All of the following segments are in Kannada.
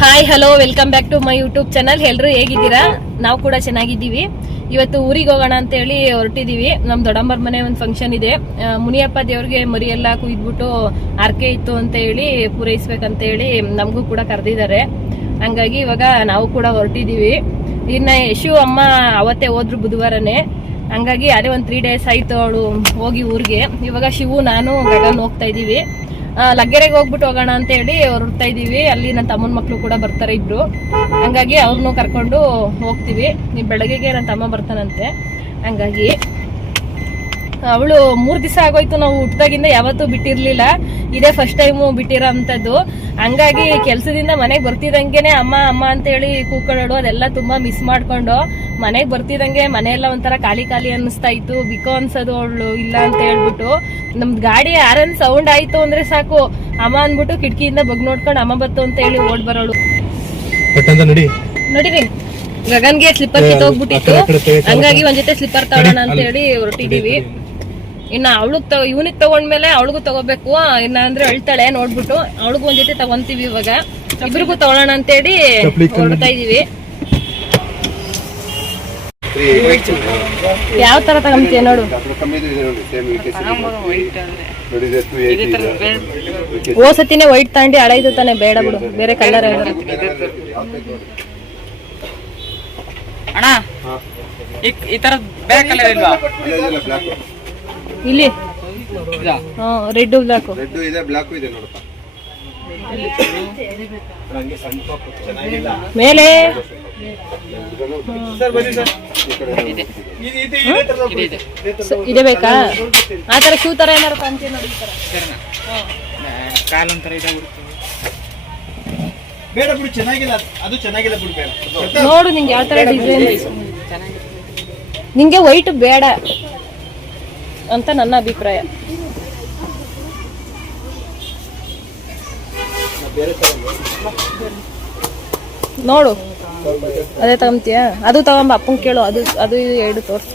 Hi hello welcome back to my YouTube channel. ಎಲ್ಲರೂ ಹೇಗಿದ್ದೀರಾ? ನಾವು ಕೂಡ ಚೆನ್ನಾಗಿದ್ದೀವಿ. ಇವತ್ತು ಊರಿಗೆ ಹೋಗೋಣ ಅಂತ ಹೇಳಿ ಹೊರಟಿದೀವಿ. ನಮ್ ದೊಡ್ಡಮ್ಮರ ಮನೆ ಒಂದು ಫಂಕ್ಷನ್ ಇದೆ. ಮುನಿಯಪ್ಪ ದೇವ್ರಿಗೆ ಮರಿ ಎಲ್ಲ ಕುಯ್ದ್ಬಿಟ್ಟು ಆರ್ಕೆ ಇತ್ತು ಅಂತ ಹೇಳಿ ಪೂರೈಸ್ಬೇಕಂತ ಹೇಳಿ ನಮಗೂ ಕೂಡ ಕರೆದಿದ್ದಾರೆ. ಹಂಗಾಗಿ ಇವಾಗ ನಾವು ಕೂಡ ಹೊರಟಿದೀವಿ. ಇನ್ನ ಯಶು ಅಮ್ಮ ಅವತ್ತೇ ಹೋದ್ರು ಬುಧವಾರನೇ. ಹಂಗಾಗಿ ಅದೇ ಒಂದು 3 days ಆಯ್ತು ಅವಳು ಹೋಗಿ ಊರಿಗೆ. ಇವಾಗ ಶಿವು ನಾನು ಗಗನ್ ಹೋಗ್ತಾ ಇದೀವಿ. ಲಗ್ಗೆರೆಗೆ ಹೋಗ್ಬಿಟ್ಟು ಹೋಗೋಣ ಅಂತ ಹೇಳಿ ಹೊರಡ್ತಾ ಇದೀವಿ. ಅಲ್ಲಿ ನನ್ನ ತಮ್ಮನ ಮಕ್ಳು ಕೂಡ ಬರ್ತಾರೆ ಇಬ್ರು. ಹಂಗಾಗಿ ಅವ್ರನ್ನೂ ಕರ್ಕೊಂಡು ಹೋಗ್ತೀವಿ. ಬೆಳಗ್ಗೆಗೆ ನನ್ನ ತಮ್ಮ ಬರ್ತಾನಂತೆ. ಹಂಗಾಗಿ ಅವಳು 3 ದಿವಸ ಆಗೋಯ್ತು. ನಾವು ಹುಟ್ಟಿದಾಗಿಂದ ಯಾವತ್ತೂ ಬಿಟ್ಟಿರ್ಲಿಲ್ಲ. ಇದೇ ಫಸ್ಟ್ ಟೈಮು ಬಿಟ್ಟಿರೋ ಅಂತದ್ದು. ಹಂಗಾಗಿ ಕೆಲ್ಸದಿಂದ ಮನೆಗೆ ಬರ್ತಿದಂಗೆನೆ ಅಮ್ಮ ಅಮ್ಮ ಅಂತ ಹೇಳಿ ಕೂಕೊಳ್ಳೋಡು ಅದೆಲ್ಲ ತುಂಬಾ ಮಿಸ್ ಮಾಡ್ಕೊಂಡು ಮನೆಗೆ ಬರ್ತಿದಂಗೆ ಮನೆಯೆಲ್ಲ ಒಂಥರ ಖಾಲಿ ಖಾಲಿ ಅನ್ನಿಸ್ತಾ ಇತ್ತು. ಬಿಕೋ ಅನ್ಸೋದು ಅವಳು ಇಲ್ಲ ಅಂತ ಹೇಳ್ಬಿಟ್ಟು. ನಮ್ದು ಗಾಡಿ ಆರನ್ ಸೌಂಡ್ ಆಯ್ತು ಅಂದ್ರೆ ಸಾಕು ಅಮ್ಮ ಅಂದ್ಬಿಟ್ಟು ಕಿಟಕಿಯಿಂದ ಬಗ್ ನೋಡ್ಕೊಂಡು ಅಮ್ಮ ಬತ್ತು ಅಂತ ಹೇಳಿ ಓಡ್ ಬರೋಳು. ನೋಡಿರಿ ಗಗನ್ಗೆ ಸ್ಲಿಪ್ಪರ್ ಕಿತ್ತೋಗ್ಬಿಟ್ಟಿತ್ತು. ಹಂಗಾಗಿ ಒಂದ್ ಜೊತೆ ಸ್ಲಿಪ್ಪರ್ ತಗೋಣ ಅಂತ ಹೇಳಿ ಹೊರಟಿದೀವಿ. ಇನ್ನ ಅವಳಿಗೆ ಇವನಿಗೆ ತಗೊಂಡ್ಮೇಲೆ ಅವಳಿಗೂ ತಗೋಬೇಕು. ಇನ್ನ ಅಂದ್ರೆ ಅಳ್ತಾಳೆ ನೋಡ್ಬಿಟ್ಟು ಅವಳಿಗೂ ಒಂದ್ ಜೊತೆ ತಗೊಂತೀವಿ. ಇವಾಗ ಇಬ್ರಿಗೂ ತಗೊಳ್ಳೋಣ ಅಂತ ಹೇಳಿ ಹೊರಡ್ತಾ ಇದೀವಿ. ಯಾವ ತರ ತಗೊಂತೀಯ ನೋಡು. ಓಸತಿನೇ ವೈಟ್ ತಾಂಡಿ ಹಳೈದು ತಾನೆ, ಬೇಡ ಬಿಡು, ಬೇರೆ ಕಲರ್ ಈ ತರ ಬೇರೆ ಕಲರ್ ಇಲ್ವಾ? ಇಲ್ಲಿ ರೆಡ್ ಬ್ಲಾಕ್ ಇದೆ ನೋಡಪ್ಪ. ಮೇಲೆ ಇದೆ ಬೇಕಾ? ಆ ತರ ಶೂ ತರ ಏನಾರು ಕಾಣ್ತೀವಿ ನೋಡಿ. ಕಾಲೊಂಥರ ಇದಾಗ್ಬಿಡುತ್ತೆ. ಬೇಡ ಬಿಡು, ಚೆನ್ನಾಗಿಲ್ಲ ಅದು, ಚೆನ್ನಾಗಿಲ್ಲ ಬಿಡು, ಬೇಡ. ನೋಡು ನಿಂಗೆ ಯಾವ ತರ ಡಿಸೈನ್. ನಿಂಗೆ ವೈಟ್ ಬೇಡ ಅಂತ ನನ್ನ ಅಭಿಪ್ರಾಯ. ನೋಡು ಅದೇ ತಗೊಂತೀಯ? ಅದು ತಗೊಂಬ, ಅಪ್ಪಂಗೆ ಕೇಳು. ಅದು ಅದು 2 ತೋರ್ಸು.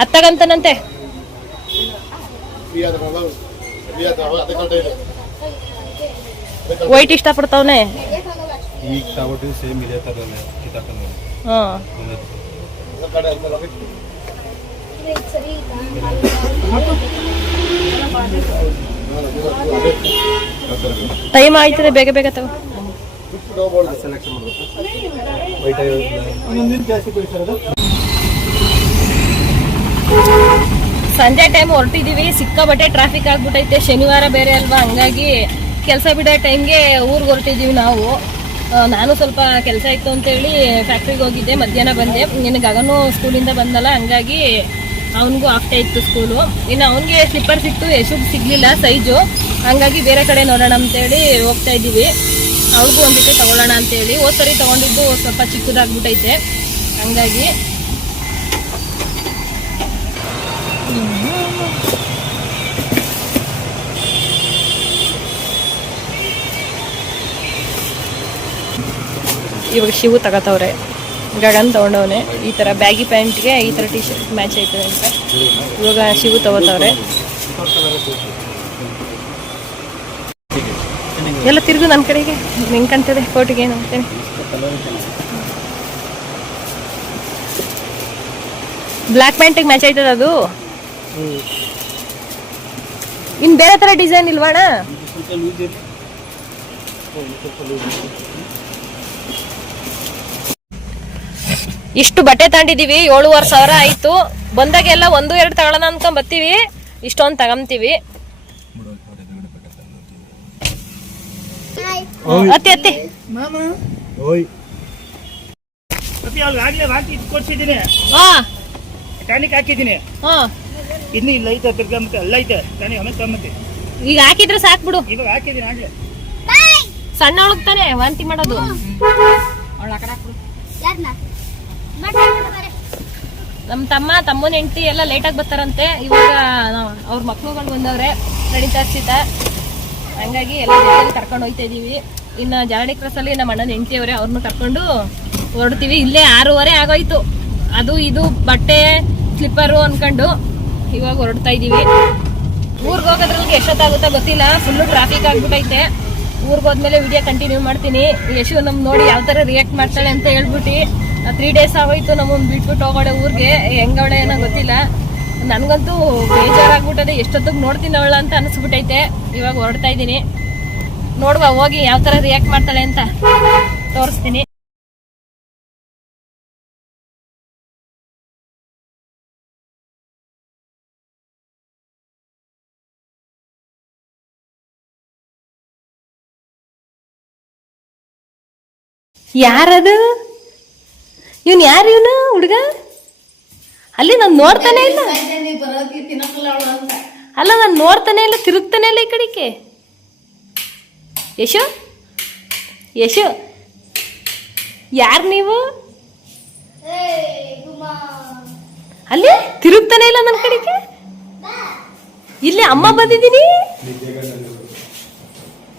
ಅದ್ ತಗಂತಾನಂತೆ. ವೈಟ್ ಇಷ್ಟಪಡ್ತಾವನೆ. ಟೈಮ್ ಆಯ್ತದೆ, ಬೇಗ ಬೇಗ ತಗೋ. ಸಂಜೆ ಟೈಮ್ ಹೊರಟಿದೀವಿ. ಸಿಕ್ಕಾಬಟ್ಟೆ ಟ್ರಾಫಿಕ್ ಆಗ್ಬಿಟ್ಟೈತೆ. ಶನಿವಾರ ಬೇರೆ ಅಲ್ವಾ, ಹಂಗಾಗಿ ಕೆಲಸ ಬಿಡೋ ಟೈಮ್ಗೆ ಊರಿಗೆ ಹೊರಟಿದೀವಿ ನಾವು. ನಾನು ಸ್ವಲ್ಪ ಕೆಲಸ ಇತ್ತು ಅಂತ ಹೇಳಿ ಫ್ಯಾಕ್ಟ್ರಿಗೆ ಹೋಗಿದ್ದೆ. ಮಧ್ಯಾಹ್ನ ಬಂದೆ. ನಿನಗೆ ಗಗನು ಸ್ಕೂಲಿಂದ ಬಂದಲ್ಲ, ಹಂಗಾಗಿ ಅವನಿಗೂ ಆಗ್ತಾ ಇತ್ತು ಸ್ಕೂಲು. ಇನ್ನು ಅವನಿಗೆ ಸ್ಲಿಪ್ಪರ್ ಸಿಕ್ತು, ಯಶುಗ್ ಸಿಗ್ಲಿಲ್ಲ ಸೈಜು. ಹಂಗಾಗಿ ಬೇರೆ ಕಡೆ ನೋಡೋಣ ಅಂತೇಳಿ ಹೋಗ್ತಾ ಇದ್ದೀವಿ. ಅವ್ರಿಗೂ ಒಂದು ಜೊತೆ ತಗೊಳ್ಳೋಣ ಅಂತೇಳಿ. ಸರಿ ತಗೊಂಡಿದ್ದು ಸ್ವಲ್ಪ ಚಿಕ್ಕದಾಗ್ಬಿಟ್ಟೈತೆ. ಹಂಗಾಗಿ ಇವಾಗ ಶಿವು ತಗೋತವ್ರೆ. ಗಗನ್ ತಗೊಂಡವನೆ. ಈ ತರ ಬ್ಯಾಗಿ ಪ್ಯಾಂಟ್ಗೆ ಈ ತರ ಟಿ ಶರ್ಟ್ ಮ್ಯಾಚ್ ಆಯ್ತದೆ ಅಂತ ಇವಾಗ ಶಿವು ತಗೋತವ್ರೆ. ಎಲ್ಲ ತಿರುಗು ನನ್ನ ಕಡೆಗೆ. ಹೆಂಗ್ ಕಾಣ್ತದೆ ಕೋಟಿಗೆ ನೋಡ್ತೇನೆ. ಬ್ಲ್ಯಾಕ್ ಪ್ಯಾಂಟಿಗೆ ಮ್ಯಾಚ್ ಆಯ್ತದ ಅದು. ಇನ್ ಬೇರೆ ತರ ಡಿಸೈನ್ ಇಲ್ವಾಣ? ಇಷ್ಟು ಬಟ್ಟೆ ತಗೊಂಡಿದೀವಿ. 7,500 ಆಯ್ತು. ಬಂದಾಗೆಲ್ಲ 1-2 ತಗೊಳ್ಳೋಣ ಅನ್ಕೊಂಡ್ ಬರ್ತೀವಿ. ಇಷ್ಟೊಂದು ತಗೊಂತೀವಿ. ಅತ್ತಿ ಅತ್ತಿ ಹಾಕಿದ್ದೀನಿ. ಇನ್ನು ಇಲ್ಲ ಐತೆ, ತಿರ್ಗಂಬತ್ತೆ ಅಲ್ಲ ಐತೆ ತಾನೇ. ಈಗ ಹಾಕಿದ್ರೆ ಸಾಕ್ ಬಿಡು. ಇವಾಗ ಹಾಕಿದ್ದೀನಿ ಆಗ್ಲೇ. ಸಣ್ಣ ಒಳಗ್ ತಾನೆ ವಾಂತಿ ಮಾಡೋದು. ನಮ್ ತಮ್ಮನ ಹೆಂಡತಿ ಎಲ್ಲ ಲೇಟಾಗಿ ಬರ್ತಾರಂತೆ. ಇವಾಗ ಅವ್ರ ಮಕ್ಳುಗಳು ಬಂದವ್ರೆ ನಡೀತಾ. ಹಂಗಾಗಿ ಎಲ್ಲ ಕರ್ಕೊಂಡು ಹೋಗ್ತಾ ಇದೀವಿ. ಇನ್ನು ಜಾರಡಿ ಕ್ರಾಸ್ ಅಲ್ಲಿ ನಮ್ಮ ಅಣ್ಣನ ಹೆಂಡತಿ ಅವರೇ, ಅವ್ರನ್ನ ಕರ್ಕೊಂಡು ಹೊರಡ್ತೀವಿ. ಇಲ್ಲೇ 6:30 ಆಗೋಯ್ತು. ಅದು ಇದು ಬಟ್ಟೆ ಸ್ಲಿಪ್ಪರು ಅನ್ಕೊಂಡು ಇವಾಗ ಹೊರಡ್ತಾ ಇದೀವಿ. ಊರ್ಗ್ ಹೋಗೋದ್ರಲ್ಲಿ ಎಷ್ಟೊತ್ತಾಗುತ್ತಾ ಗೊತ್ತಿಲ್ಲ. ಫುಲ್ಲು ಟ್ರಾಫಿಕ್ ಆಗ್ಬಿಟ್ಟೈತೆ. ಊರಿಗೆ ಹೋದ್ಮೇಲೆ ವಿಡಿಯೋ ಕಂಟಿನ್ಯೂ ಮಾಡ್ತೀನಿ. ಯಶು ನಮ್ ನೋಡಿ ಯಾವ ತರ ರಿಯಾಕ್ಟ್ ಮಾಡ್ತಾಳೆ ಅಂತ ಹೇಳ್ಬಿಟ್ಟು 3 days ಆಗೋಯ್ತು ನಮ್ಮನ್ನ ಬಿಟ್ಬಿಟ್ಟು ಹೋಗೋಳೆ ಊರಿಗೆ. ಹೆಂಗವಳೆ ಏನೋ ಗೊತ್ತಿಲ್ಲ. ನನ್ಗಂತೂ ಬೇಜಾರಾಗ್ಬಿಟ್ಟದೆ, ಎಷ್ಟೊತ್ತಿಗೆ ನೋಡ್ತೀನಿ ಅವಳ ಅಂತ ಅನಿಸ್ಬಿಟ್ಟೈತೆ. ಇವಾಗ ಹೊರಡ್ತಾ ಇದ್ದೀನಿ, ನೋಡುವ ಹೋಗಿ ಯಾವ ತರ ರಿಯಾಕ್ಟ್ ಮಾಡ್ತಾಳೆ ಅಂತ ತೋರಿಸ್ತೀನಿ. ಯಾರದು? ಇವನ್ ಯಾರು? ಇವನು ಹುಡುಗ ಅಲ್ಲಿ ನಾನು ನೋಡ್ತಾನೆ ಇಲ್ಲ. ಅಲ್ಲ ನಾನು ನೋಡ್ತಾನೆ ಇಲ್ಲ, ತಿರುಗ್ತಾನೆ ಇಲ್ಲ ಈ ಕಡೆಗೆ. ಯಶು ಯಶು ಯಾರು ನೀವು? ಅಲ್ಲಿ ತಿರುಗ್ತಾನೆ ಇಲ್ಲ ನನ್ನ ಕಡೆಗೆ. ಇಲ್ಲಿ ಅಮ್ಮ ಬಂದಿದ್ದೀನಿ,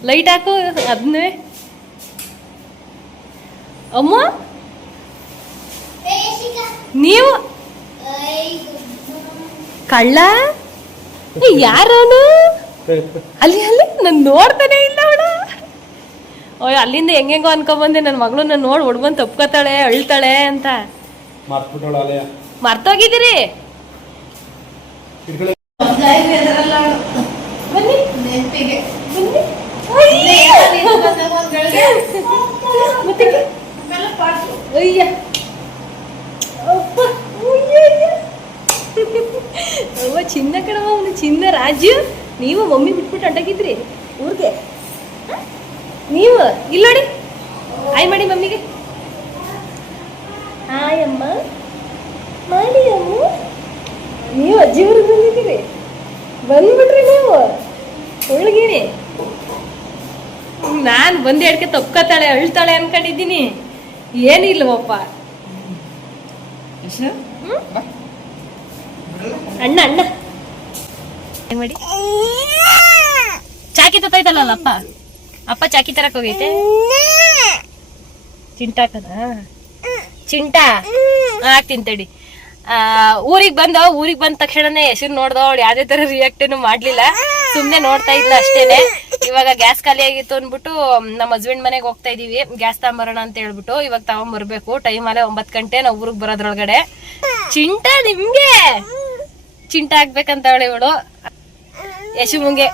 ಲೈಟ್ ಹಾಕು ಅದನ್ನೇ. ಅಮ್ಮ ನೀವು ಕಳ್ಳ? ಯಾರವನು? ಅಲ್ಲಿ ಅಲ್ಲಿ ನಾನು ನೋಡ್ತಾನೆ ಇಲ್ಲ ಅವಳ. ಓಯ್ ಅಲ್ಲಿಂದ ಹೆಂಗೆಂಗೋ ಅನ್ಕೊಂಬಂದೆ, ನನ್ನ ಮಗಳನ್ನ ನೋಡಿ ಹೊಡ್ಬಂದು ತಪ್ಕೋತಾಳೆ, ಅಳ್ತಾಳೆ ಅಂತ. ಮರ್ತೋಗಿದ್ದೀರಿ? ಬನ್ನಿ ನೆನಪಿಗೆ ಚಿನ್ನ ಕಣವ, ಅವನು ಚಿನ್ನ. ರಾಜು ನೀವು ಮಮ್ಮಿ ಬಿಟ್ಬಿಟ್ಟು ಅಡ್ಡಾಗಿದ್ರಿ ಊರಿಗೆ. ನೀವು ಇಲ್ಲ ನೋಡಿ, ಹಾಯ್ ಮಾಡಿ ಮಮ್ಮಿಗೆ. ಹಾಯ್ ಅಮ್ಮ ಮಾಡಿ ಅಮ್ಮ. ನೀವು ಅಜ್ಜಿ ಊರಿಗೆ ಬಂದಿದ್ದೀರಿ, ಬಂದ್ಬಿಟ್ರಿ ನೀವು ಒಳಗಿರಿ. ನಾನು ಬಂದು ಎಡ್ಕೆ ತಪ್ಕೋತಾಳೆ, ಅಳ್ತಾಳೆ ಅನ್ಕೊಂಡಿದ್ದೀನಿ. ಏನಿಲ್ಲವಪ್ಪ. ಅಣ್ಣ ಅಣ್ಣ ಮಾಡಿ ಚಾಕಿ ತತ್ತೈತಲ್ಲ ಅಪ್ಪ. ಅಪ್ಪ ಚಾಕಿ ತರಕ್ ಹೋಗೈತೆ. ಚಿಂಟಾಕದ ಚಿಂಟಾ ಹಾಕ್ತೀನಿ ತಡಿ. ಊರಿಗೆ ಬಂದ ತಕ್ಷಣನೇ ಹೆಸರು ನೋಡ್ದವಳು ಯಾವ್ದೇ ತರ ರಿಯಾಕ್ಟ್ ಏನು ಮಾಡ್ಲಿಲ್ಲ, ಸುಮ್ನೆ ನೋಡ್ತಾ ಇದ್ಲ ಅಷ್ಟೇನೆ. ಇವಾಗ ಗ್ಯಾಸ್ ಖಾಲಿ ಆಗಿತ್ತು ಅಂದ್ಬಿಟ್ಟು ನಮ್ಮ ಹಸ್ಬೆಂಡ್ ಮನೆಗೆ ಹೋಗ್ತಾ ಇದೀವಿ, ಗ್ಯಾಸ್ ತಗೊಂಬರೋಣ ಅಂತ ಹೇಳ್ಬಿಟ್ಟು. ಇವಾಗ ತಗೊಂಬರ್ಬೇಕು, ಟೈಮ್ ಅಲ್ಲೇ 9 ಗಂಟೆ. ನಾವು ಊರಿಗೆ ಬರೋದ್ರೊಳಗಡೆ. ಚಿಂಟಾ ನಿಮ್ಗೆ ಚಿಂಟ ಆಗ್ಬೇಕಂತ ಅವಳೆ ಇವಳು. ಯಶು ಮುಂಗೆ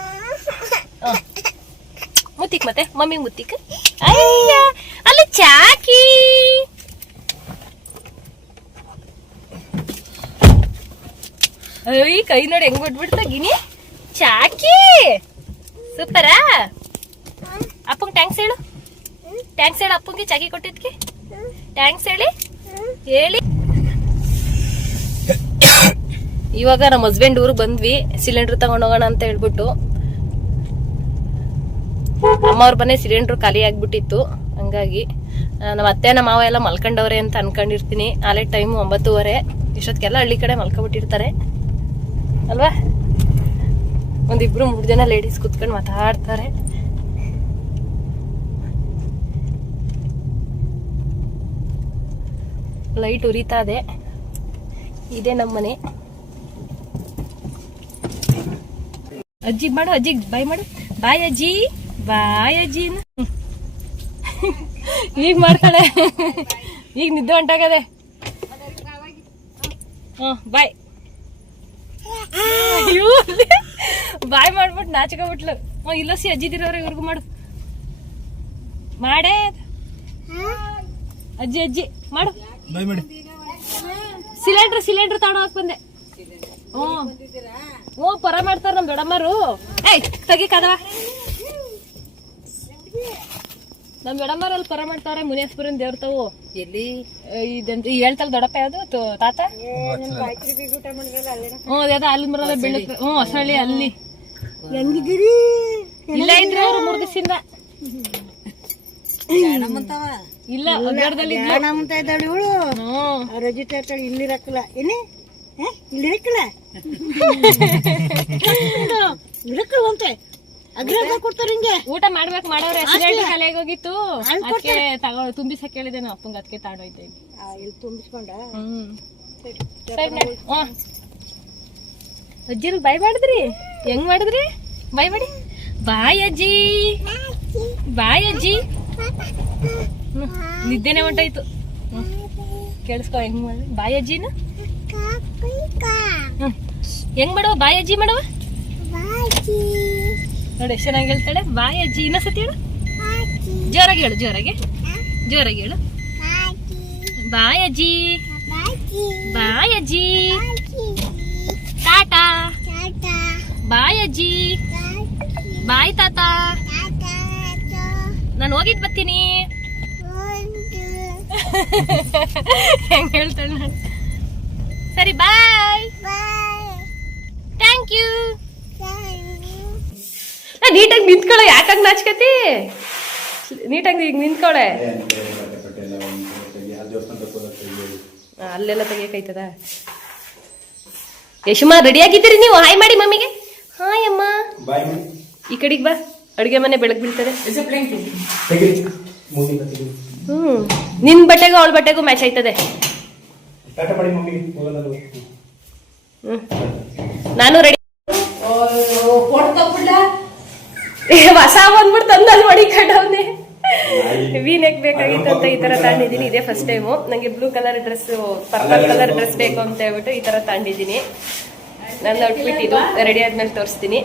ಮುತ್ತಿಕ್, ಮತ್ತೆ ಮಮ್ಮಿ ಮುತ್ತಿಕ್. ಅಯ್ಯ ಅಲ್ಲಿ ಚಾಕಿ. ಅಯ್ಯ ಕೈ ನೋಡಿ ಹೆಂಗ್ ಬಿಟ್ಬಿಡ್ತಾ ಗಿನಿ. ಚಾಕಿ ಸೂಪರಾ. ಅಪ್ಪಂಗೆ ಟ್ಯಾಂಕ್ಸ್ ಹೇಳು, ಟ್ಯಾಂಕ್ಸ್ ಹೇಳು ಅಪ್ಪಂಗೆ ಚಾಕಿ ಕೊಟ್ಟಿದ್ಕೆ. ಟ್ಯಾಂಕ್ಸ್ ಹೇಳಿ. ಇವಾಗ ನಮ್ಮ ಹಸ್ಬೆಂಡ್ ಊರಿಗೆ ಬಂದ್ವಿ, ಸಿಲಿಂಡರ್ ತಗೊಂಡೋಗೋಣ ಅಂತ ಹೇಳ್ಬಿಟ್ಟು. ಅಮ್ಮವ್ರ ಮನೆ ಸಿಲಿಂಡರ್ ಖಾಲಿ ಆಗ್ಬಿಟ್ಟಿತ್ತು, ಹಂಗಾಗಿ ನಮ್ಮ ಅತ್ತೆ ನಮ್ಮ ಮಾವ ಎಲ್ಲ ಮಲ್ಕೊಂಡವ್ರೆ ಅಂತ ಅನ್ಕೊಂಡಿರ್ತೀನಿ. ಆಲೇ ಟೈಮ್ 9:30. ಇಷ್ಟೊತ್ತಿಗೆಲ್ಲ ಹಳ್ಳಿ ಕಡೆ ಮಲ್ಕೊಬಿಟ್ಟಿರ್ತಾರೆ ಅಲ್ವಾ. 1-2-3 ಜನ ಲೇಡೀಸ್ ಕುತ್ಕೊಂಡು ಮಾತಾಡ್ತಾರೆ. ಲೈಟ್ ಉರಿತಾ ಇದೆ. ಇದೇ ನಮ್ಮನೆ. ಅಜ್ಜಿ ಮಾಡು, ಅಜ್ಜಿಗ್ ಬಾಯ್ ಮಾಡು. ಬಾಯ್ ಅಜ್ಜಿ, ಬಾಯ್ ಅಜ್ಜಿ. ಈಗ ಮಾಡ್ತಾಳೆ, ಈಗ ನಿದ್ದೆ ಹೊಂಟಾಗದೆ. ಬಾಯ್ ಬಾಯ್ ಮಾಡ್ಬಿಟ್ಟು ನಾಚ್ಕೊಬಿಟ್ಲು. ಇಲ್ಲಸಿ ಅಜ್ಜಿದಿರೋರು ಇವ್ರಿಗೂ ಮಾಡು. ಮಾಡೇ ಅಜ್ಜಿ ಅಜ್ಜಿ ಮಾಡು. ಸಿಲಿಂಡರ್ ತಗೊಂಡೋಗಕ್ ಬಂದೆ. ಪರ ಮಾಡ್ತಾರ ನಮ್ ದೊಡ್ಡಮ್ಮರು. ಏಯ್ ತೆಗಿ ಕದವ. ನಮ್ ದೊಡ್ಡಮ್ಮರು ಅಲ್ಲಿ ಪರ ಮಾಡ್ತಾವ್ರೆ. ಮುನಿಯಾಸ್ಪುರನ್ ದೇವ್ರ ತಾವು ಎಲ್ಲಿ ಇದಂತ ಹೇಳ್ತಲ್ಲ ದೊಡ್ಡಪ್ಪ. ಯಾವ್ದು ತಾತ? ಯಾವ್ದು ಅಲ್ಲಿ ಮರದ ಬೆಳಕ್. ಹೊಸಳ್ಳಿ ಅಲ್ಲಿ ಹೆಂಗಿದ್ದೀರಿ? ಇಲ್ಲ ಇದ್ರೆ ಅವ್ರು 3 ದಿವಸದಿಂದ ಇಲ್ಲ ಒಗ್ಗರದಲ್ಲಿ ರಿಜಿಸ್ಟರ್ ಇಲ್ಲಿರಕ್ಕಲ್ಲ ಏನೇ ಇಲ್ಲಿರಕ್ಕಲ್ಲ ಇರಕ್ಕಲ್ವಂತೆ. ಅಗ್ರಹ ಕೊಡ್ತಾರೆ ಹಿಂಗೆ. ಊಟ ಮಾಡ್ಬೇಕು ಮಾಡೋರೆ. ಸಿಲಿಂಡರ್ ಖಾಲಿಯಾಗಿ ಹೋಗಿತ್ತು, ಅದಕ್ಕೆ ತಗೊಂಡು ತುಂಬಿಸಕ್ ಹೇಳಿದೆ ನಾವು ಅಪ್ಪಂಗ. ಅದಕ್ಕೆ ತಗೊಂಡೋಯ್ತೆ ಇಲ್ಲಿ ತುಂಬಿಸ್ಕೊಂಡ. ಅಜ್ಜಿರು ಬಾಯ್ ಮಾಡಿದ್ರಿ? ಹೆಂಗ್ ಮಾಡಿದ್ರಿ? ಬಾಯ್ ಮಾಡಿ. ಬಾಯ್ ಅಜ್ಜಿ ಬಾಯ್ ಅಜ್ಜಿ. ನಿದ್ದೆನೆ ಹೊಂಟಾಯ್ತು. ಕೇಳಿಸ್ಕೊ ಹೆಂಗ್ ಮಾಡಿ ಬಾಯ್ ಅಜ್ಜಿನ ಹೆಂಗ್ ಮಾಡುವ ಬಾಯ್ ಅಜ್ಜಿ ಮಾಡುವ ನೋಡಿ ಎಷ್ಟು ಚೆನ್ನಾಗಿ ಹೇಳ್ತಾಳೆ ಬಾಯ್ ಅಜ್ಜಿ. ಇನ್ನೊಂದ್ಸತಿ ಹೇಳು ಜೋರಾಗಿ ಹೇಳು ಜೋರಾಗಿ ಹೇಳು ಬಾಯ್ ಅಜ್ಜಿ ಬಾಯ್ ಅಜ್ಜಿ ಟಾಟಾ ಬಾಯ್ ಅಜ್ಜಿ ಬಾಯ್ ತಾತ ನಾನು ಹೋಗಿದ್ ಬರ್ತೀನಿ ಹೆಂಗ್ ಹೇಳ್ತಾಳೆ ನಾನು. ಸರಿ ಬಾಯ್ ಥ್ಯಾಂಕ್ ಯು. ನೀಟಾಗಿ ನಿಂತ್ಕೊಳ್ಳೋ ಯಾಕಾಗ ನಾಚ್ಕತಿ ನೀಟಾಗಿ ಈಗ ನಿಂತ್ಕೊಳ್ಳೆ. ಅಲ್ಲೆಲ್ಲ ತೆಗಿಯಕೈತದ. ಯಶುಮಾ ರೆಡಿ ಆಗಿದ್ದೀರಿ ನೀವು? ಹಾಯ್ ಮಾಡಿ ಮಮ್ಮಿಗೆ. ಹಾಯ್ ಅಮ್ಮ. ಈ ಕಡೆಗೆ ಬಾ, ಅಡುಗೆ ಮನೆ ಬೆಳಗ್ಗೆ ಬೀಳ್ತದೆ. ನಿನ್ ಬಟ್ಟೆಗೂ ಅವಳ ಬಟ್ಟೆಗೂ ಮ್ಯಾಚ್ ಆಯ್ತದೆ. ನಾನು ರೆಡಿ. ಹೊಸ ಬಂದ್ಬಿಟ್ಟು ತಂದಲ್ಲಿ ಮಡಿಕೊಂಡವನೆ. ವೀನೆಕ್ ಬೇಕಾಗಿತ್ತು ಅಂತ ಈ ತರ ತಗೊಂಡಿದ್ದೀನಿ. ಇದೇ ಫಸ್ಟ್ ಟೈಮು. ನಂಗೆ blue colour dress, purple colour dress ಬೇಕು ಅಂತ ಹೇಳ್ಬಿಟ್ಟು ಈ ತರ ತಗೊಂಡಿದ್ದೀನಿ. ನನ್ನ ಔಟ್ಫಿಟ್ ಇದು. ರೆಡಿ ಆದ್ಮೇಲೆ ತೋರಿಸ್ತೀನಿ.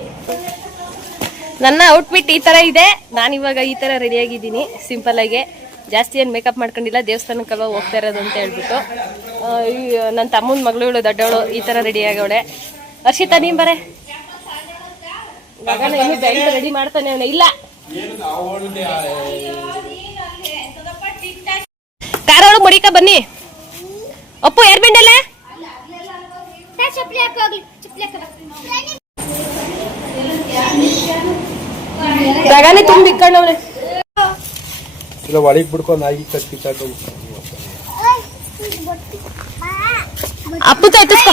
ನನ್ನ ಔಟ್ಫಿಟ್ ಈ ತರ ಇದೆ. ನಾನಿವಾಗ ಈ ತರ ರೆಡಿ ಆಗಿದ್ದೀನಿ ಸಿಂಪಲ್ ಆಗಿ. ಜಾಸ್ತಿ ಏನು ಮೇಕಪ್ ಮಾಡ್ಕೊಂಡಿಲ್ಲ. ದೇವಸ್ಥಾನಕ್ಕಲ್ವ ಹೋಗ್ತಾ ಇರೋದು ಅಂತ ಹೇಳ್ಬಿಟ್ಟು. ನನ್ನ ತಮ್ಮನ ಮಗಳು ದೊಡ್ಡವಳು ಈ ತರ ರೆಡಿ ಆಗವಳೆ. ಹರ್ಷಿತಾ ನೀನ್ ಬರೇ. ಇವಾಗ ಇನ್ನು ಬೆಲ್ಟ್ ರೆಡಿ ಮಾಡ್ತಾನೆ ಅವನೇ. ಇಲ್ಲ ಕಾರ ಒಳಗೆ ಮಡಿಕ ಬನ್ನಿ. ಅಪ್ಪು ಯಾರು ಬೆಂಡಲ್ಲ ಜಾಗಾನೆ ತುಂಬ ಇಕ್ಕೊಂಡವ್ರೆ. ಇಲ್ಲ ಒಳಗೆ ಬಿಡ್ಕೊಂಡು ಆಗಿ ಕಟ್ಟಿ ಅಪ್ಪು ಎತ್ತಿಸ್ಕೊ.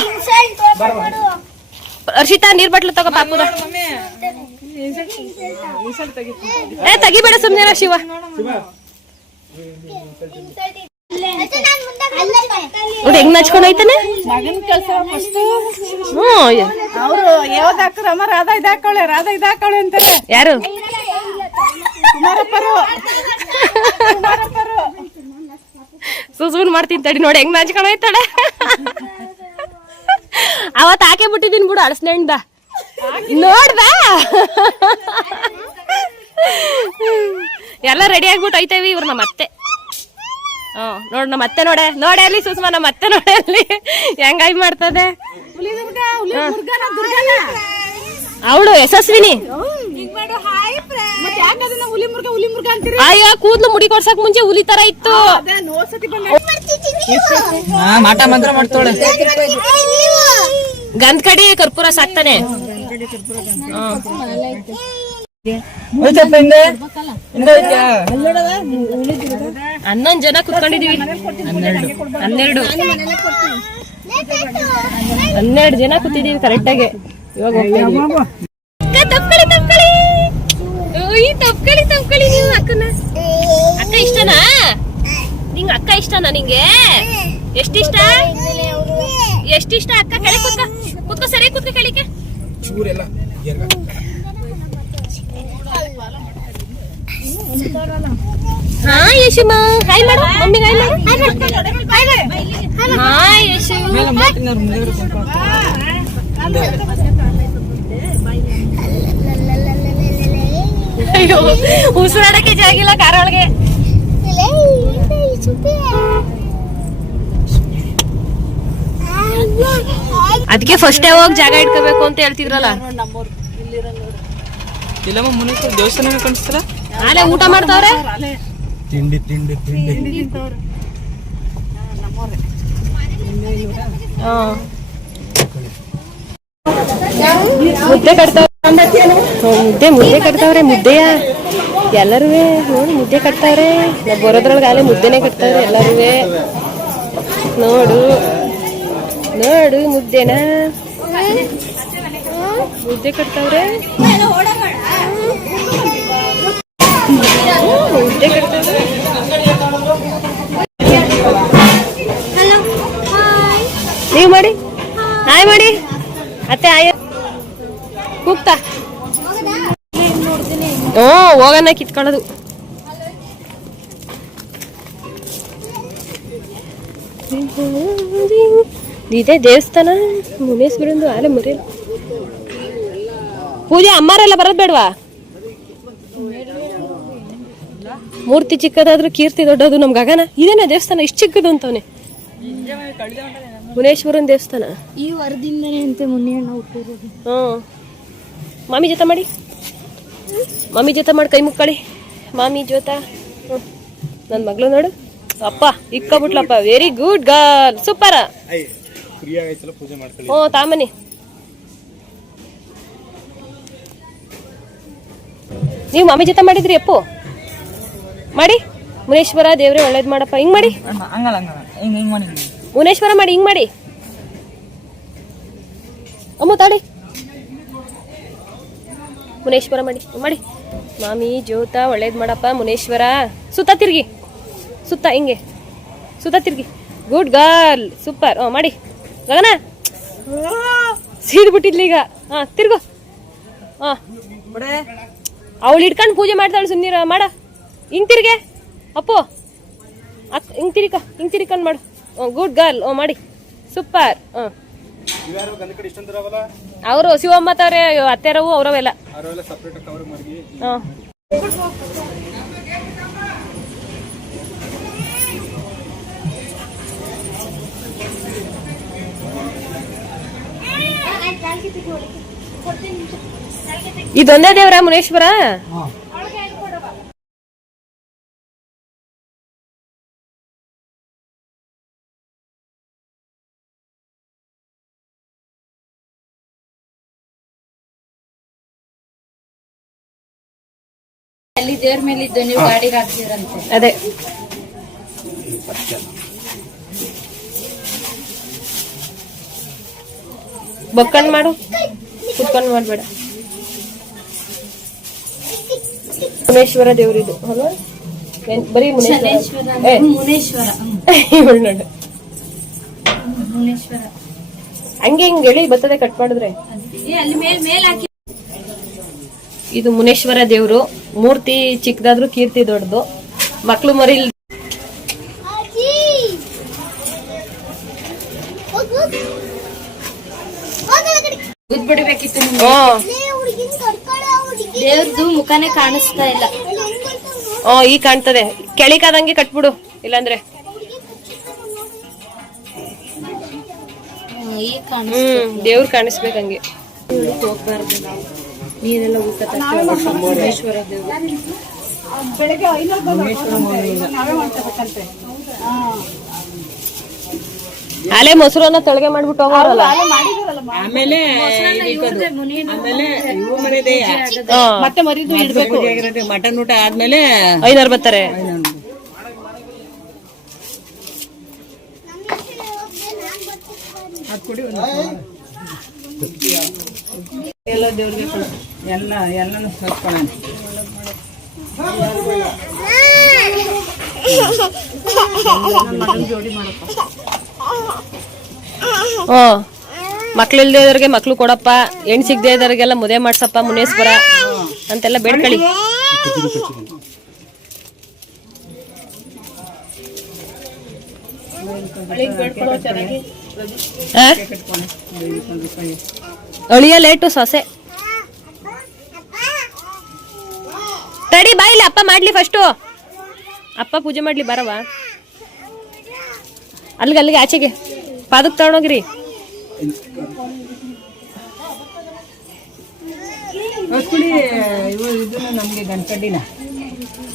ಹರ್ಷಿತಾ ನೀರ್ ಬಟ್ಲು ತಗೋ ಪಾಪುದ. ತೆಗಿಬೇಡ ಸುಮ್ನೆ ಶಿವ. ನೋಡಿ ಹೆಂಗ್ ನಾಚ್ಕೊಂಡ್ ಹೋಯ್ತಾನೆ. ರಾಧಾ ಅಂತಾರೆ. ಯಾರು? ಸುಸ್ಮನ್ ಮಾಡ್ತೀನಿ ತಡಿ. ನೋಡಿ ಹೆಂಗ್ ನಾಚ್ಕೊಂಡ್ ಹೋಯ್ತಾಳೆ. ಅವತ್ ಹಾಕೇ ಬಿಟ್ಟಿದೀನಿ ಬಿಡು ಅಳಸ್ನೆಂಡ. ನೋಡ್ದ ಎಲ್ಲ ರೆಡಿ ಆಗ್ಬಿಟ್ಟು ಹೋಯ್ತೇವಿ. ಇವ್ರು ನಮ್ಮ ಅತ್ತೆ. ನೋಡ್ ನಮ್ಮ ಅತ್ತೆ ನೋಡೆ ನೋಡೆ ಅಲ್ಲಿ ಸುಸ್ಮಾ. ನಮ್ಮ ಅತ್ತೆ ನೋಡೆ ಅಲ್ಲಿ ಹೆಂಗಾಯ್ ಮಾಡ್ತದೆ. ಅವಳು ಯಶಸ್ವಿನಿ. ಅಯ್ಯೋ ಕೂದ್ಲು ಮುಡಿ ಕೊಡ್ಸಕ್ ಮುಂಚೆ ಹುಲಿ ತರ ಇತ್ತು. ಮಾಟ ಮಂತ್ರ ಮಾಡ್ತಾಳೆ. ಗಂಧ ಕಡಿ ಕರ್ಪೂರ ಸಾಕ್ತಾನೆ. 11 ಜನ ಕುತ್ಕೊಂಡಿದೀವಿ. 12 ಜನ ಕೂತಿದೀವಿ ಕರೆಕ್ಟಾಗಿ. ಇವಾಗ ತಪ್ಕೊಳ್ಳಿ ನೀವು ಅಕ್ಕನ. ಅಕ್ಕ ಇಷ್ಟನಾ ನಿಂಗೆ? ಅಕ್ಕ ಇಷ್ಟನಾ ನಿಂಗೆ? ಎಷ್ಟಿಷ್ಟ ಅಕ್ಕ? ಕೆಳ ಕುತ್ಕೋ ಸರಿ ಕುತ್ಕೋ ಕೆಳಿಕೆ. ಹಾಯ್ ಯಶುಮಾ. ಹಾಯ್ ಮಾಡು ಮಮ್ಮಿಗೆ. ಹಾಯ್ ಮಾಡು. ಹಾಯ್ ಯಶು. ಅಯ್ಯೋ ಉಸಿರಾಡಕ್ಕೆ ಜಾಗಿಲ್ಲ ಕಾರ ಒಳಗೆ. ಅದಕ್ಕೆ ಫಸ್ಟ್ ಹೋಗಿ ಜಾಗ ಇಟ್ಕೋಬೇಕು ಅಂತ ಹೇಳ್ತಿದ್ರಲ್ಲ. ದೇವಸ್ಥಾನ ಕಾಣಿಸ್ತಾರ. ಆಲೆ ಊಟ ಮಾಡ್ತಾವ್ರೆ. ತಿಂಡಿ ಮುದ್ದೆ ಕಟ್ತಾವ್ರೆ. ಮುದ್ದೆಯ ಎಲ್ಲರೂ ನೋಡಿ ಮುದ್ದೆ ಕಟ್ತಾವ್ರೆ. ನಾವು ಬರೋದ್ರೊಳಗೆ ಆಲೆ ಮುದ್ದೆನೆ ಕಟ್ತಾವ್ರೆ ಎಲ್ಲರೂ. ನೋಡು ಮುದ್ದೆನ ಮುದ್ದೆ ಕಟ್ತಾವ್ರೆ. ಮುದ್ದೆ ಕಟ್ತಾವ್ರೆ. ನೀವು ಮಾಡಿ. ಹಾಯ್ ಮಾಡಿ ಅತ್ತೆ. ಆಯ ಕೂಗ್ತಾ ಹೋಗನ್ನ ಕಿತ್ಕೊಳ್ಳೋದು. ಇದೇ ದೇವಸ್ಥಾನ ಮುನೇಶ್ವರಂದು ಆಲೆ ಮುರಿ ಪೂಜೆ ಅಮ್ಮಾರೆಲ್ಲ ಬರೋದ್ ಬೇಡವಾ? ಮೂರ್ತಿ ಚಿಕ್ಕದಾದ್ರೂ ಕೀರ್ತಿ ದೊಡ್ಡದು ನಮ್ ಗಗನ. ಇದೇನ ದೇವಸ್ಥಾನ ಇಷ್ಟು ಚಿಕ್ಕದು ಅಂತವನೆ. ಮುನೇಶ್ವರನ್ ದೇವಸ್ಥಾನ ಈ ವಾರದಿಂದನೇ ಅಂತೆ ಮುನಿಯಣ್ಣ ಹುಟ್ಟಿರೋದು. ಮಾಮಿ ಜೊತೆ ಮಾಡಿ, ಮಾಮಿ ಜೊತೆ ಮಾಡಿ ಕೈ ಮುಕ್ಕಳಿ. ಮಾಮಿ ಜೊತೆ ನನ್ ಮಗಳು ನೋಡು. ಅಪ್ಪ ಇಕ್ಕಬಿಟ್ಲಪ್ಪ. Very good girl, super. ತಾಮನಿ ನೀವು ಮಾಮಿ ಜೊತೆ ಮಾಡಿದ್ರಿ ಅಪ್ಪು? ಮಾಡಿ. ಮುನೇಶ್ವರ ದೇವ್ರೆ ಒಳ್ಳೇದ್ ಮಾಡಪ್ಪ. ಹಿಂಗ್ ಮಾಡಿ, ಮುನೇಶ್ವರ ಮಾಡಿ, ಹಿಂಗ್ ಮಾಡಿ. ಅಮ್ಮ ತಾಡಿ, ಮುನೇಶ್ವರ ಮಾಡಿ ಮಾಡಿ. ಮಾಮಿ ಜ್ಯೋತ ಒಳ್ಳೇದ್ ಮಾಡಪ್ಪ. ಮುನೇಶ್ವರ ಸುತ್ತ ತಿರ್ಗಿ, ಸುತ್ತ ಹಿಂಗೆ ಸುತ್ತ ತಿರ್ಗಿ. Good girl, super. ಮಾಡಿ ಗಗನ. ಸೀದ್ ಬಿಟ್ಟಿದ್ಲಿ ಈಗ. ತಿರ್ಗು. ಅವಳು ಇಟ್ಕೊಂಡು ಪೂಜೆ ಮಾಡ್ತಾಳೆ. ಸುಮ್ಮನಿರ ಮಾಡ. ಹಿಂಗ್ ತಿರ್ಗೆ ಅಪ್ಪು. ಹಿಂಗ್ ತಿರ್ಕೊಂಡ್ ಮಾಡು. Good girl. ಮಾಡಿ, ಸೂಪರ್. ಅವರು ಶಿವಮ್ಮ ತವ್ರೆ ಅತ್ತೆರವು ಅವರವೆಲ್ಲ. ಇದೊಂದೇ ದೇವ್ರ ಮುನೇಶ್ವರ? ಅಲ್ಲಿ ದೇವ್ರ ಮೇಲೆ ಇದ್ದು ನೀವು ಗಾಡಿಗೆ ಹಾಕ್ತೀರಂತೆ. ಅದೇ ಬಕ್ಕಂಡ್ ಮಾಡು, ಕುತ್ಕೊಂಡ್ ಮಾಡ್ಬೇಡ. ಮುನೇಶ್ವರ ದೇವ್ರಿದು ಅಲ್ವಾ? ಬರೀ ಮುನೇಶ್ವರ ಮುನೇಶ್ವರ ಹಂಗೆ ಹಿಂಗ್ ಎಳಿ ಬರ್ತದೆ ಕಟ್ ಮಾಡಿದ್ರೆ. ಅಲ್ಲಿ ಮೇಲ್ ಹಾಕಿ. ಇದು ಮುನೇಶ್ವರ ದೇವ್ರು. ಮೂರ್ತಿ ಚಿಕ್ಕದಾದ್ರೂ ಕೀರ್ತಿ ದೊಡ್ಡದು. ಮಕ್ಳು ಮರಿ ಬಿಡ್ಬೇಕಿತ್ತು. ದೇವ್ರದ್ದು ಮುಖನೇ ಕಾಣಿಸ್ತಾ ಇಲ್ಲ. ಈಗ ಕಾಣ್ತದೆ. ಕೆಳಿಕಾದಂಗೆ ಕಟ್ಬಿಡು, ಇಲ್ಲಾಂದ್ರೆ ದೇವ್ರು ಕಾಣಿಸ್ಬೇಕಂಗೆ. ಹೋಗ್ಬಾರ್ದು ನಾವು. ನೀರೆಲ್ಲ ಊಟ ಮುನೇಶ್ವರ ದೇವ್ರು. ಬೆಳಗ್ಗೆ 500 ನಾವೇ ಮಾಡ್ಕೋಬೇಕಂತೆ. ಅಲೆ ಮೊಸರನ್ನ ತೊಳಗೆ ಮಾಡ್ಬಿಟ್ಟು ಹೋಗೋರಲ್ಲ. ಆಮೇಲೆ ಮತ್ತೆ ಮರಿದು ಇಡ್ಬೇಕು. ಮಟನ್ ಊಟ ಆದ್ಮೇಲೆ 500 ಬರ್ತಾರೆ. ಎಲ್ಲ ದೇವ್ರಿಗೆ ಎಲ್ಲಾನು ಹಚ್ಕೊಳ್ಳೋಣ. ಮಕ್ಳಿಲ್ದೇ ಇದ್ರಿಗೆ ಮಕ್ಳು ಕೊಡಪ್ಪ, ಹೆಣ್ ಸಿಗದೆ ಇದ್ದವ್ರಿಗೆಲ್ಲ ಮದುವೆ ಮಾಡ್ಸಪ್ಪ ಮುನೇಶ್ವರ ಅಂತೆಲ್ಲ ಬೇಡ್ಕೊಳ್ಳಿ. ಅಳಿಯ ಲೇಟು ಸೊಸೆ. ತಡಿ ಬಾಯಿಲಿ, ಅಪ್ಪ ಮಾಡ್ಲಿ ಫಸ್ಟು. ಅಪ್ಪ ಪೂಜೆ ಮಾಡ್ಲಿ, ಬರವಾ ಅಲ್ಲಿಗೆ ಆಚೆಗೆ ಪಾದಕ್ ತಗೊಂಡೋಗ್ರಿ. ನಮ್ಗೆ ಗಣಪತಿನ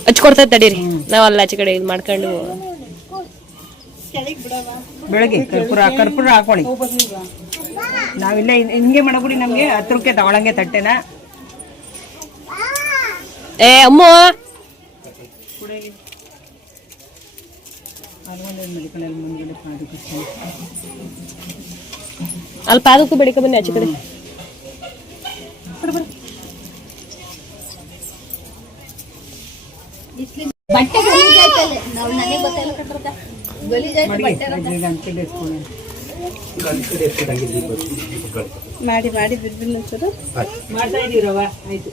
ಹಚ್ಕೊಡ್ತಾ ತಡೀರಿ. ನಾವ್ ಅಲ್ಲಿ ಆಚೆ ಕಡೆ ಇದು ಮಾಡ್ಕೊಂಡು ಬೆಳಗ್ಗೆ ಕರ್ಪೂರ ಹಾಕೊಳ್ಳಿ. ನಾವಿಲ್ಲ ಹಿಂಗೆ ಮಾಡಬಿಡಿ. ನಮ್ಗೆ 10 ರೂಪಾಯಿ ತಗೊಳಂಗೆ ತಟ್ಟೆನ. ಏ ಅಮ್ಮ ಅಲ್ಲಿ ಪಾದಕ್ಕೂ ಬೆಳಿಕ ಬನ್ನಿ ಆಚೆ ಕಡೆ. ಬಟ್ಟೆ ಗಲೀಜಾಯ್ತಲ್ಲ, ನಾವು ನನಗೆ ಗೊತ್ತಿಲ್ಲ ಕಟ್ರಕ ಗಲೀಜಾಯ್ತು ಬಟ್ಟೆ ಮಾಡಿ ಬಿದ್ದಿಲ್ಲ ಮಾಡ್ತಾ ಇದೀರವ. ಆಯ್ತು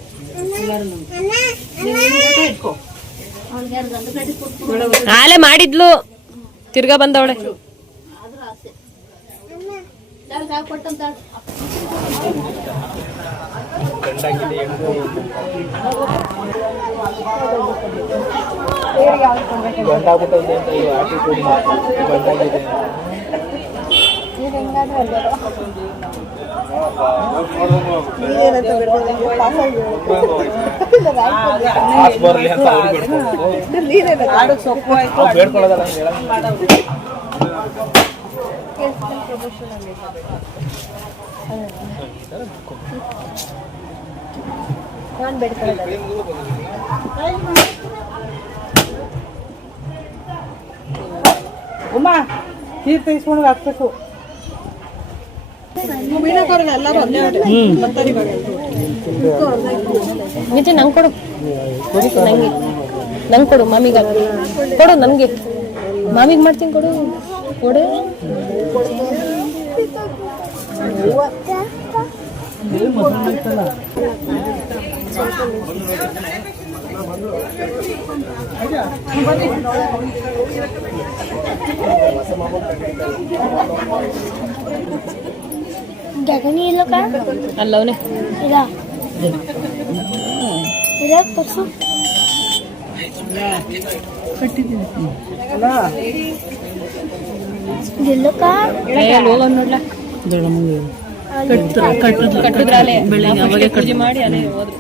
ಅವ್ಳಿಗೆ ಯಾರು ಗಂಡು ಗಡ್ಡಿ ಕೊಟ್ಬಿಡು ಆಲೆ ಮಾಡಿದ್ಲು ತಿರ್ಗಾ ಬಂದವಳೆ. ಆದ್ರೂ ಆಸೆ ಕೊಟ್ಟಂತ ಗಂಟಾಗ್ಬಿಟ್ಟೈತೆ ಅಂತ ಈ ಆಟಿಟ್ಯೂಡ್ ಗಂಟಾಗಿದೆ. ಪಾಸ್ ಬರ್ಲಿ ಅಂತ ಅವ್ರು ಬೇಡ್ಕೊಳ್ಳೋದಲ್ಲ ಉಮ್ಮ ನೀರು ತೆಗಿಸ್ಕೊಂಡು ಹಾಕ್ಬೇಕು. ನಿಜ ನಂಗೆ ಕೊಡು, ನಂಗೆ ಕೊಡು, ಮಾಮಿಗೆ ಕೊಡು, ನನಗೆ ಮಾಮಿಗೆ ಮಾಡ್ತೀನಿ ಕೊಡು ಕೊಡು. ಗಗನಿ ಇಲ್ಲ ಅಲ್ಲವನೇ ಇಲ್ಲ ಇಲ್ಲ ತರ್ಸು ಗೆಲ್ಲಕ್ಕ ಹೋಗೋಣ ನೋಡ್ಲಾ. ಕಟ್ಟಿದ್ರಾಲೆ ಬೆಳಿಗ್ಗೆ ಪೂಜೆ ಮಾಡಿ ಅಲ್ಲೇ ಹೋದ್ರು.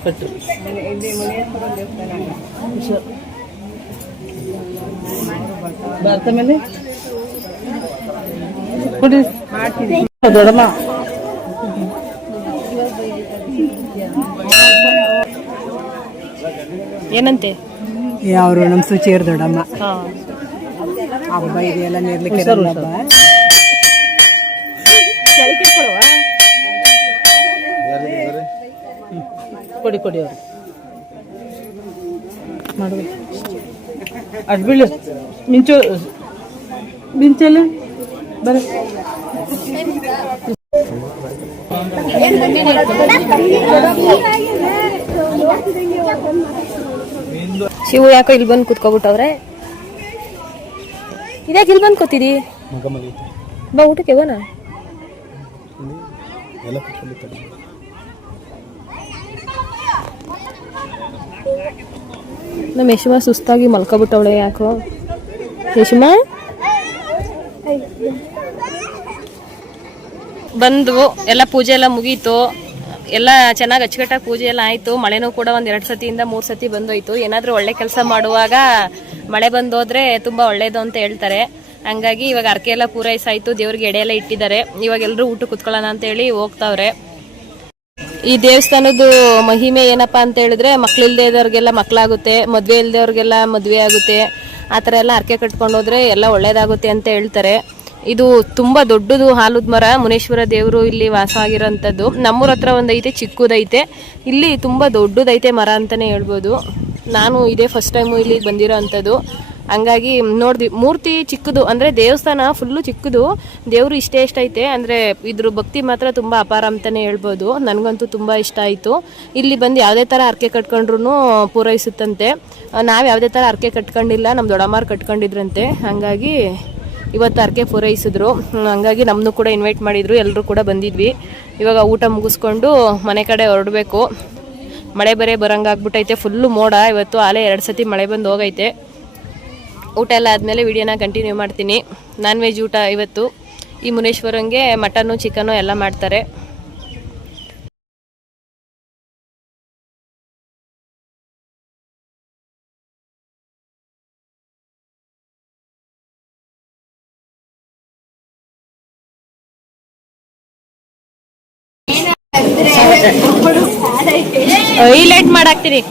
ಮೇಲೆ ದೊಡ್ಡಮ್ಮ ಏನಂತೆ ಅವರು ನಮ್ಮ ಸುಚಿಯರ್ ದೊಡ್ಡಮ್ಮ ಹಾ ಹಬ್ಬ ಇದೆಯಲ್ಲ ನಿರ್ಲಿಕ್ಕೆ ಹಬ್ಬ ಕೊಡಿ ಕೊಡಿ ಅವರು ಮಾಡುವ ಅಷ್ಟು ಬೀಳು ಮಿಂಚಲ್ಲ ಬರ ಶಿವು ಯಾಕೋ ಇಲ್ಲಿ ಬಂದು ಕುತ್ಕೊಬಿಟ್ಟವ್ರೆ. ಇದ್ಯಾಕೆ ಇಲ್ಲಿ ಬಂದು ಕೂತಿದಿ? ಬಾ ಊಟಕ್ಕೆ ಹೋಗೋಣ. ನಮ್ಮ ಯಶಮ ಸುಸ್ತಾಗಿ ಮಲ್ಕೊಬಿಟ್ಟವಳೆ ಯಾಕೋ. ಯಶಮ ಬಂದು ಎಲ್ಲ ಪೂಜೆ ಎಲ್ಲ ಮುಗೀತು, ಎಲ್ಲ ಚೆನ್ನಾಗಿ ಅಚ್ಚುಕಟ್ಟಾಗಿ ಪೂಜೆ ಎಲ್ಲ ಆಯಿತು. ಮಳೆನೂ ಕೂಡ ಒಂದು 2 ಸತಿಯಿಂದ 3 ಸತಿ ಬಂದೋಯ್ತು. ಏನಾದರೂ ಒಳ್ಳೆ ಕೆಲಸ ಮಾಡುವಾಗ ಮಳೆ ಬಂದೋದ್ರೆ ತುಂಬ ಒಳ್ಳೇದು ಅಂತ ಹೇಳ್ತಾರೆ. ಹಂಗಾಗಿ ಇವಾಗ ಅರ್ಕೆ ಎಲ್ಲ ಪೂರೈಸಾಯಿತು, ದೇವ್ರಿಗೆ ಎಡೆ ಎಲ್ಲ ಇಟ್ಟಿದ್ದಾರೆ. ಇವಾಗ ಎಲ್ಲರೂ ಊಟ ಕುತ್ಕೊಳ್ಳೋಣ ಅಂತೇಳಿ ಹೋಗ್ತಾವ್ರೆ. ಈ ದೇವಸ್ಥಾನದ ಮಹಿಮೆ ಏನಪ್ಪ ಅಂತ ಹೇಳಿದ್ರೆ, ಮಕ್ಳಿಲ್ದೇ ಇದ್ದವ್ರಿಗೆಲ್ಲ ಮಕ್ಕಳಾಗುತ್ತೆ, ಮದುವೆ ಇಲ್ದವ್ರಿಗೆಲ್ಲ ಮದುವೆ ಆಗುತ್ತೆ. ಆ ಥರ ಎಲ್ಲ ಅರ್ಕೆ ಕಟ್ಕೊಂಡು ಹೋದ್ರೆ ಎಲ್ಲ ಒಳ್ಳೇದಾಗುತ್ತೆ ಅಂತ ಹೇಳ್ತಾರೆ. ಇದು ತುಂಬಾ ದೊಡ್ಡದು ಆಲದ ಮರ, ಮುನೇಶ್ವರ ದೇವರು ಇಲ್ಲಿ ವಾಸ ಆಗಿರೋಂಥದ್ದು. ನಮ್ಮೂರ ಹತ್ರ ಒಂದೈತೆ, ಚಿಕ್ಕದೈತೆ. ಇಲ್ಲಿ ತುಂಬಾ ದೊಡ್ಡದೈತೆ ಮರ ಅಂತಾನೆ ಹೇಳ್ಬೋದು. ನಾನು ಇದೇ ಫಸ್ಟ್ ಟೈಮು ಇಲ್ಲಿ ಬಂದಿರೋ ಅಂಥದ್ದು. ಹಂಗಾಗಿ ನೋಡಿದ್ವಿ. ಮೂರ್ತಿ ಚಿಕ್ಕದು, ಅಂದರೆ ದೇವಸ್ಥಾನ ಫುಲ್ಲು ಚಿಕ್ಕದು. ದೇವರು ಇಷ್ಟೇ ಐತೆ, ಅಂದರೆ ಇದ್ರ ಭಕ್ತಿ ಮಾತ್ರ ತುಂಬ ಅಪಾರ ಅಂತಲೇ ಹೇಳ್ಬೋದು. ನನಗಂತೂ ತುಂಬ ಇಷ್ಟ ಆಯಿತು. ಇಲ್ಲಿ ಬಂದು ಯಾವುದೇ ಥರ ಅರ್ಕೆ ಕಟ್ಕೊಂಡ್ರೂ ಪೂರೈಸುತ್ತಂತೆ. ನಾವು ಯಾವುದೇ ಥರ ಅರ್ಕೆ ಕಟ್ಕೊಂಡಿಲ್ಲ, ನಮ್ಮ ದೊಡ್ಡಮ್ಮಾರು ಕಟ್ಕೊಂಡಿದ್ರಂತೆ. ಹಾಗಾಗಿ ಇವತ್ತು ಅರ್ಕೆ ಪೂರೈಸಿದ್ರು. ಹಂಗಾಗಿ ನಮ್ಮನ್ನು ಕೂಡ ಇನ್ವೈಟ್ ಮಾಡಿದರು, ಎಲ್ಲರೂ ಕೂಡ ಬಂದಿದ್ವಿ. ಇವಾಗ ಊಟ ಮುಗಿಸ್ಕೊಂಡು ಮನೆ ಕಡೆ ಹೊರಡಬೇಕು. ಮಳೆ ಬರೇ ಬರೋಂಗಾಗ್ಬಿಟ್ಟೈತೆ, ಫುಲ್ಲು ಮೋಡ. ಇವತ್ತು ಆಲೇ 2 ಸತಿ ಮಳೆ ಬಂದು ಹೋಗೈತೆ. ಊಟ ಎಲ್ಲ ಆದಮೇಲೆ ವಿಡಿಯೋನ ಕಂಟಿನ್ಯೂ ಮಾಡ್ತೀನಿ. ನಾನ್ ವೆಜ್ ಊಟ ಇವತ್ತು. ಈ ಮುನೇಶ್ವರಂಗೆ ಮಟನ್ನು ಚಿಕನ್ನು ಎಲ್ಲ ಮಾಡ್ತಾರೆ. ಹೈಲೈಟ್ ಮಾಡಾಕ್ತೀನಿ.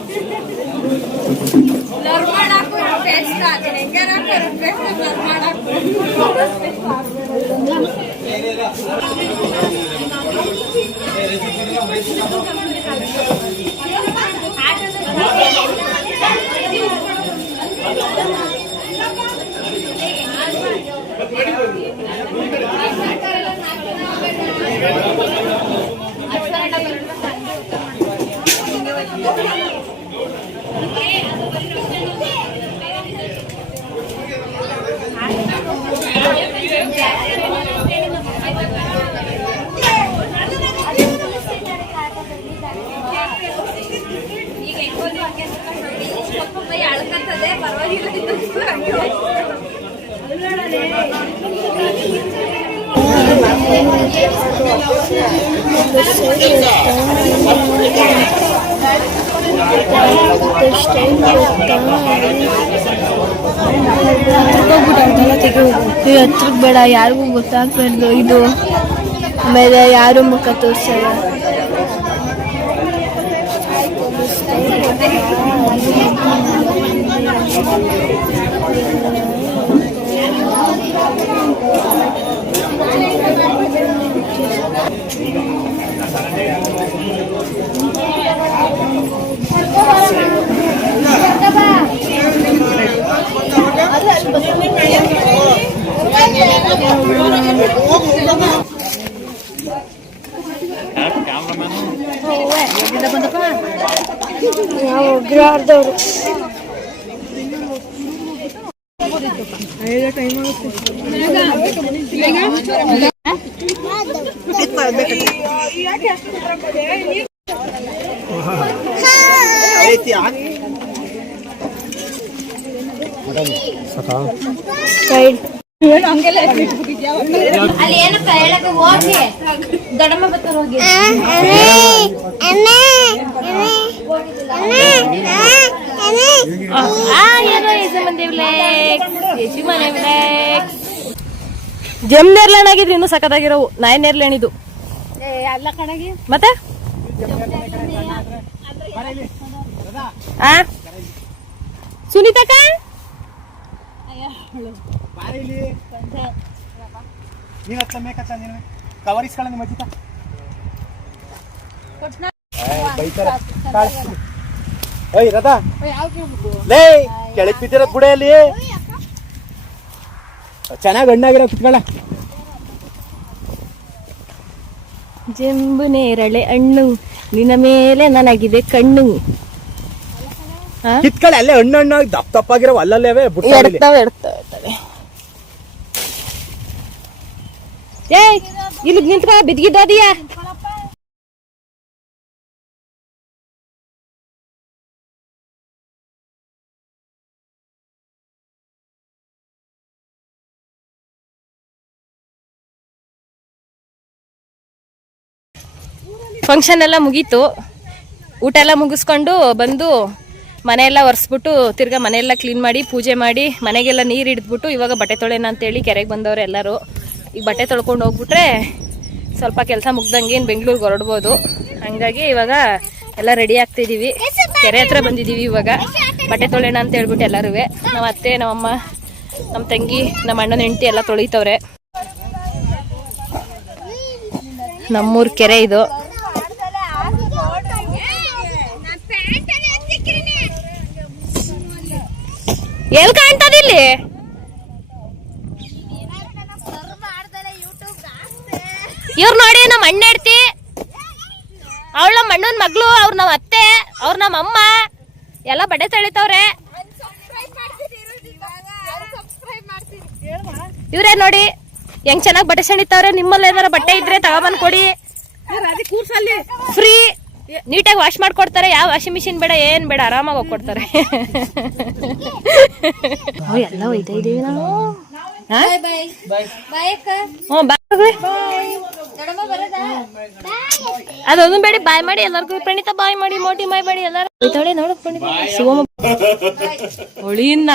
ಹತ್ರಕ್ಕೆ ಬೇಡ, ಯಾರಿಗೂ ಗೊತ್ತಾಗ್ಬಾರ್ದು ಇದು. ಆಮೇಲೆ ಯಾರು ಮುಖ ತೋರ್ಸಲ್ಲ. ನಾವು ಅಗ್ರಹಾರದವರು. ಅಲ್ಲಿ ಏನಕ್ಕ ಹೇಳಕ ಹೋಗಿ ದೊಡ್ಡಮ್ಮ ಬರ್ತಾರ ಹೋಗಿ. ಜಮ್ ನೇರ್ಲೇಣ್ ಆಗಿದ್ರಿ ಇನ್ನು ಸಖತ್ತಾಗಿರೋವು. ನಾಯಿ ನೇರ್ಲೇಣ್ ಇದು ಅಲ್ಲ ಕಣಗಿ ಮತ್ತೆ ಸುನೀತಕ್ಕ ಕವರ್ ಇಸ್ಕೊಳ್ಳ ನಿಮ್ಮ ಅಜ್ಜಿತ ಓಯ್ ರಥ ಲೇ ಕೆಳಗೆ ಬಿದ್ದಿರೋದ್ ಗುಡೆಯಲ್ಲಿ ಚೆನ್ನಾಗಿ ಹಣ್ಣಾಗಿರೋ ಕಿತ್ಕೊಳ್ಳ. ಜಂಬು ನೇರಳೆ ಹಣ್ಣು ನಿನ್ನ ಮೇಲೆ ನನಗಿದೆ ಕಣ್ಣು. ಕಿತ್ಕೊಳ್ಳಿ ಅಲ್ಲೇ ಹಣ್ಣು ಹಣ್ಣಾಗಿ ದಪ್ಪ ದಪ್ಪಾಗಿರೋ ಅಲ್ಲಲ್ಲೇ ಎಡ್ತಾವೆ ಏ ಇಲ್ಲಿ ನಿಂತ್ಕ ಬಿದ್ಗಿದ್ದೋದಿಯಾ. ಫಂಕ್ಷನ್ ಎಲ್ಲ ಮುಗೀತು. ಊಟ ಎಲ್ಲ ಮುಗಿಸ್ಕೊಂಡು ಬಂದು ಮನೆಯೆಲ್ಲ ಒರೆಸ್ಬಿಟ್ಟು ತಿರ್ಗಾ ಮನೆಯೆಲ್ಲ ಕ್ಲೀನ್ ಮಾಡಿ ಪೂಜೆ ಮಾಡಿ ಮನೆಗೆಲ್ಲ ನೀರು ಹಿಡಿದ್ಬಿಟ್ಟು ಇವಾಗ ಬಟ್ಟೆ ತೊಳೆನ ಅಂತೇಳಿ ಕೆರೆಗೆ ಬಂದವ್ರೆ ಎಲ್ಲರೂ. ಈಗ ಬಟ್ಟೆ ತೊಳ್ಕೊಂಡು ಹೋಗ್ಬಿಟ್ರೆ ಸ್ವಲ್ಪ ಕೆಲಸ ಮುಗ್ದಂಗೆ ಏನು ಬೆಂಗಳೂರಿಗೆ ಹೊರಡ್ಬೋದು. ಹಂಗಾಗಿ ಇವಾಗ ಎಲ್ಲ ರೆಡಿ ಆಗ್ತಿದ್ದೀವಿ. ಕೆರೆ ಹತ್ರ ಬಂದಿದ್ದೀವಿ ಇವಾಗ ಬಟ್ಟೆ ತೊಳೆನ ಅಂತ ಹೇಳ್ಬಿಟ್ಟು ಎಲ್ಲರೂ. ನಮ್ಮ ಅತ್ತೆ, ನಮ್ಮಮ್ಮ, ನಮ್ಮ ತಂಗಿ, ನಮ್ಮ ಅಣ್ಣನ ಹೆಂಡತಿ ಎಲ್ಲ ತೊಳಿತವ್ರೆ. ನಮ್ಮೂರು ಕೆರೆ ಇದು. ಎಲ್ಲಿ ಕಾಣ್ತದ ಇಲ್ಲಿ? ಇವ್ರು ನೋಡಿ ನಮ್ಮ ಅಣ್ಣ ಹೆಂಡ್ತಿ, ಅವಳು ನಮ್ಮ ಅಣ್ಣನ ಮಗಳು, ಅವ್ರು ನಮ್ಮ ಅತ್ತೆ, ಅವ್ರು ನಮ್ಮ ಅಮ್ಮ ಎಲ್ಲ ಬಟ್ಟೆ ತೊಳಿತವ್ರೆ. ಇವ್ರೇ ನೋಡಿ ಹೆಂಗ್ ಚೆನ್ನಾಗಿ ಬಟ್ಟೆ ಸೆಣಿತವ್ರೆ. ನಿಮ್ಮಲ್ಲಿ ಏನಾರ ಬಟ್ಟೆ ಇದ್ರೆ ತಗೊಬಂದ್ ಕೊಡಿ, ಫ್ರೀ. ನೀಟಾಗಿ ವಾಶ್ ಮಾಡ್ಕೊಡ್ತಾರೆ. ಯಾವ ವಾಷಿಂಗ್ ಮಿಷಿನ್ ಬೇಡ, ಏನ್ ಬೇಡ, ಆರಾಮಾಗಿ ಹೋಗ್ಕೊಡ್ತಾರೆ. ಎಲ್ಲ ಒಯ್ತಾ ಇದೀವಿ ನಾವು. ಅದೊಂದು ಬೇಡಿ ಬಾಯ್ ಮಾಡಿ ಎಲ್ಲರಿಗೂ. ಪ್ರಣೀತಾ ಬಾಯ್ ಮಾಡಿ, ಮೋಟಿ ಬಾಯ್ ಮಾಡಿ ಎಲ್ಲರೂ. ನೋಡಕ್ ಪ್ರಣೀತಾ ಶಿವಮೊಗ್ಗ ಹೊಳಿಯನ್ನ